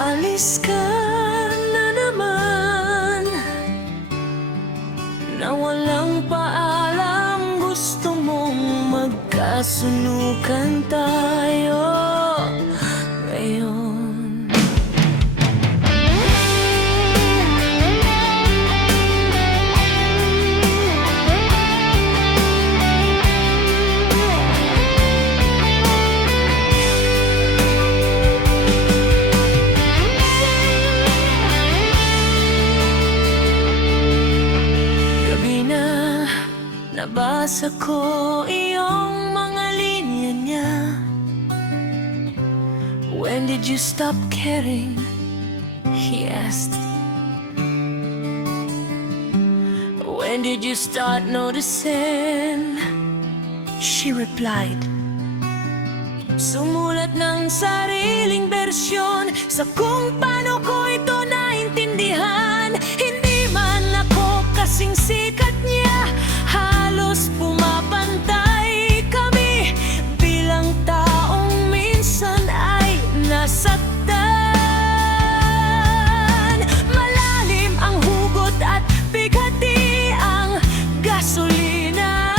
Aalis ka na naman, na walang paalam. Gusto mong magkasunukan tayo ngayon. Nabasa ko iyong mga linya niya. When did you stop caring? He asked. When did you start noticing? She replied. Sumulat ng sariling bersyon sa kung paano ko ito naintindihan. Hindi man ako kasing sikat niya, halos pumapantay kami bilang taong minsan ay nasaktan. Malalim ang hugot at bigati ang gasolina.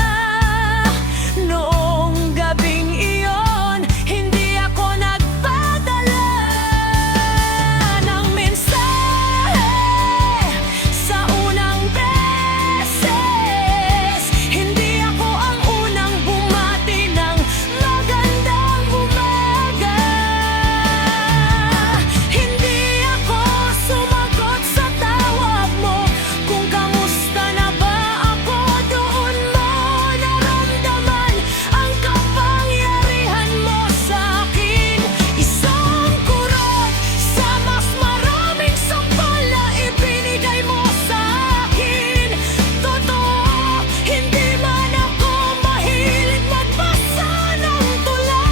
Noong gabing iyon, hindi ako nagpadala ng mensahe sa unang beses. Hindi ako ang unang bumati ng magandang umaga. Hindi ako sumagot sa tawag mo kung kamusta na ba ako. Doon mo naramdaman ang kapangyarihan mo sa akin. Isang kurot sa mas maraming sampal na ibinigay mo sa akin. Totoo, hindi man ako mahilig magbasa ng tula.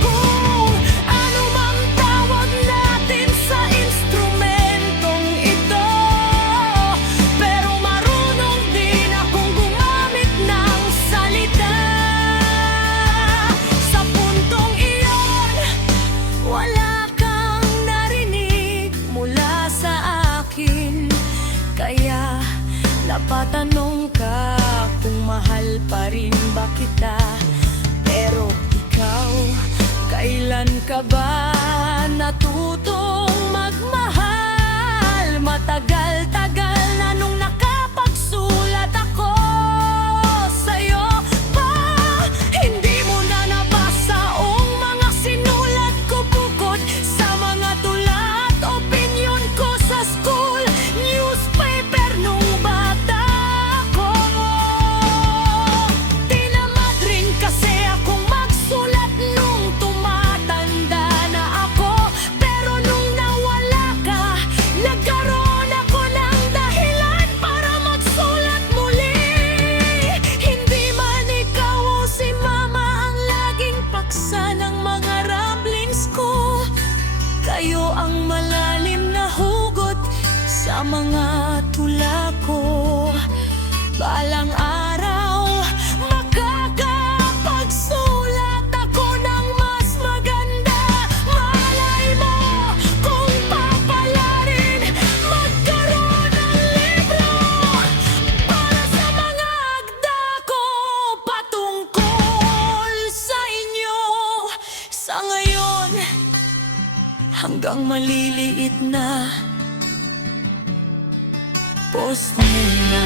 Kung ano mang tawag natin sa instrumentong ito, pero marunong din akong gumamit ng salita. Sa puntong iyon, wala kang narinig mula sa akin. Kaya napatanong ka kung mahal pa rin ba kita. Pero ikaw, kailan ka ba natutong magmahal? Matagal-tagal na nung nakapagsulat ako sa'yo pa. Hindi mo na nabasa ang mga sinulat ko bukod sa mga tula at opinyon ko sa school newspaper nung bata ko. Tinamad rin kasi akong magsulat nung tumatanda na ako. Pero nung nawala ka, nagkaroon ako ng dahilan para magsulat muli. Hindi man ikaw o si mama ang laging paksa ng mga ramblings ko, kayo ang malalim na hugot sa mga tula ko. Balang araw, makakapagsulat ako ng mas maganda. Malay mo kung papalarin, magkaroon ng libro para sa mga agda ko patungkol sa inyo. Sa ngayon, hanggang maliliit na post muna.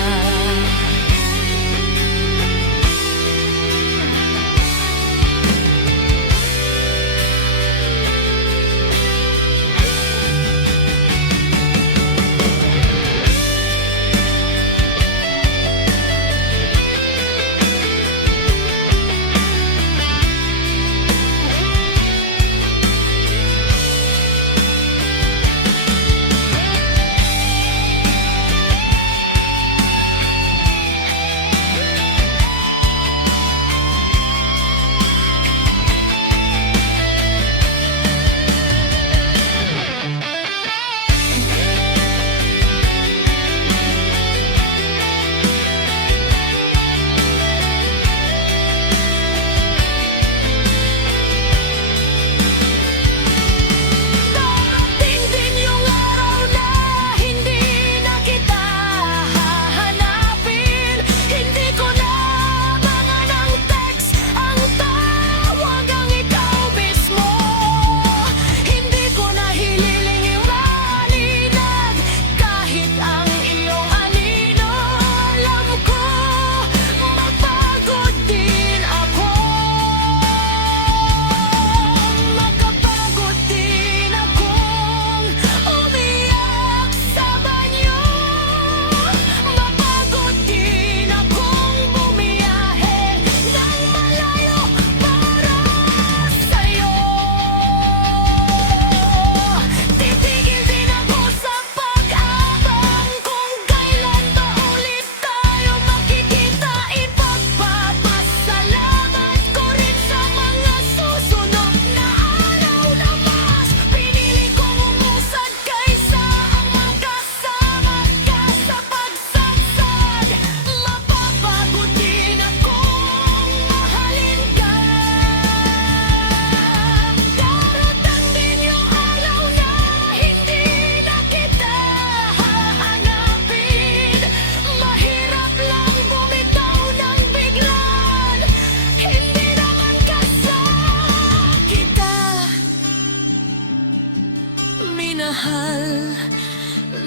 minahal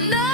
na